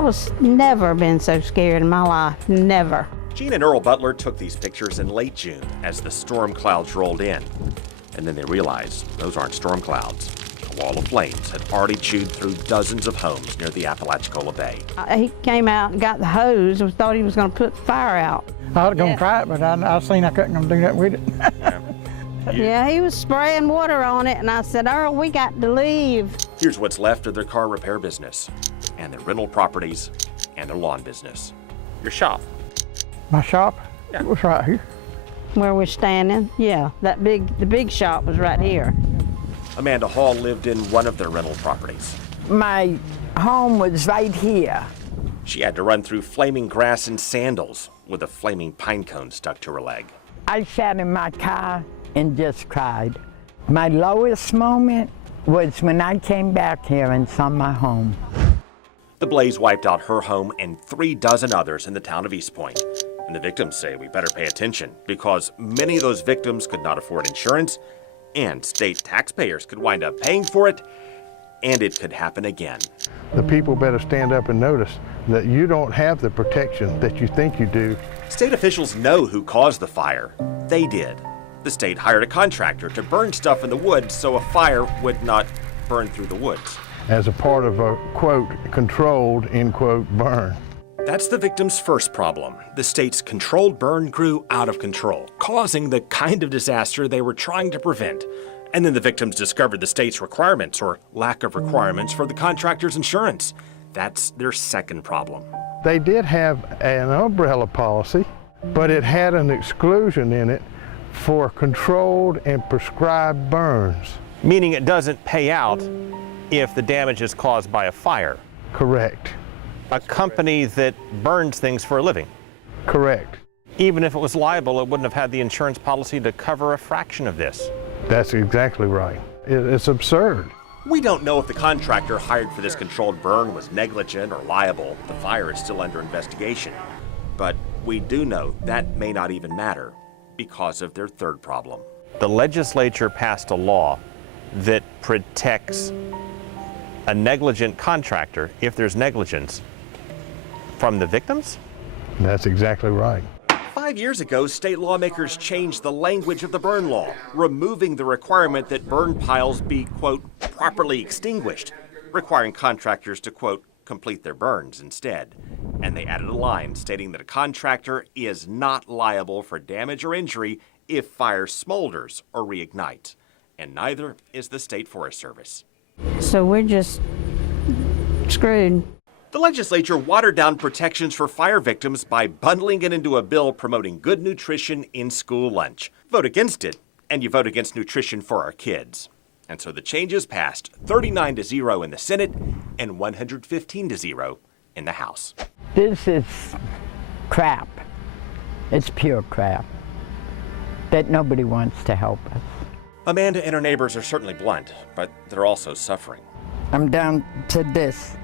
was never been so scared in my life, never. Gene and Earl Butler took these pictures in late June as the storm clouds rolled in. And then they realized those aren't storm clouds. A wall of flames had already chewed through dozens of homes near the Apalachicola Bay. He came out and got the hose and thought he was going to put the fire out. I was going to try it, but I seen I couldn't do that with it. Yeah, he was spraying water on it, and I said, Earl, we got to leave. Here's what's left of their car repair business, and their rental properties, and their lawn business. Your shop. My shop? Yeah. It was right here. Where we're standing, yeah, the big shop was right here. Amanda Hall lived in one of their rental properties. My home was right here. She had to run through flaming grass in sandals with a flaming pine cone stuck to her leg. I sat in my car and just cried. My lowest moment was when I came back here and saw my home. The blaze wiped out her home and 3 dozen others in the town of East Point. And the victims say we better pay attention because many of those victims could not afford insurance, and state taxpayers could wind up paying for it, and it could happen again. The people better stand up and notice that you don't have the protection that you think you do. State officials know who caused the fire. They did. The state hired a contractor to burn stuff in the woods so a fire would not burn through the woods. As a part of a, quote, controlled, end quote, burn. That's the victim's first problem. The state's controlled burn grew out of control, causing the kind of disaster they were trying to prevent. And then the victims discovered the state's requirements or lack of requirements for the contractor's insurance. That's their second problem. They did have an umbrella policy, but it had an exclusion in it for controlled and prescribed burns. Meaning it doesn't pay out if the damage is caused by a fire. Correct. A company that burns things for a living. Correct. Even if it was liable, it wouldn't have had the insurance policy to cover a fraction of this. That's exactly right. It's absurd. We don't know if the contractor hired for this controlled burn was negligent or liable. The fire is still under investigation. But we do know that may not even matter because of their third problem. The legislature passed a law that protects a negligent contractor, if there's negligence, from the victims? That's exactly right. 5 years ago, state lawmakers changed the language of the burn law, removing the requirement that burn piles be, quote, properly extinguished, requiring contractors to, quote, complete their burns instead. And they added a line stating that a contractor is not liable for damage or injury if fire smolders or reignites, and neither is the State Forest Service. So we're just screwed. The legislature watered down protections for fire victims by bundling it into a bill promoting good nutrition in school lunch. Vote against it, and you vote against nutrition for our kids. And so the changes passed 39-0 in the Senate and 115-0 in the House. This is crap. It's pure crap that nobody wants to help us. Amanda and her neighbors are certainly blunt, but they're also suffering. I'm down to this.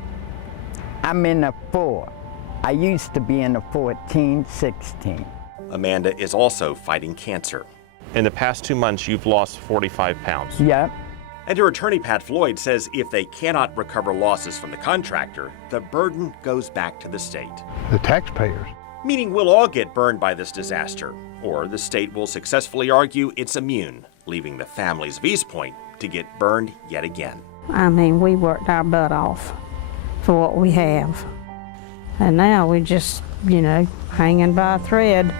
I'm in a 4. I used to be in a 14, 16. Amanda is also fighting cancer. In the past 2 months, you've lost 45 pounds. Yep. And her attorney, Pat Floyd, says if they cannot recover losses from the contractor, the burden goes back to the state. The taxpayers. Meaning we'll all get burned by this disaster, or the state will successfully argue it's immune, leaving the families of East Point to get burned yet again. I mean, we worked our butt off for what we have. And now we just, hanging by a thread.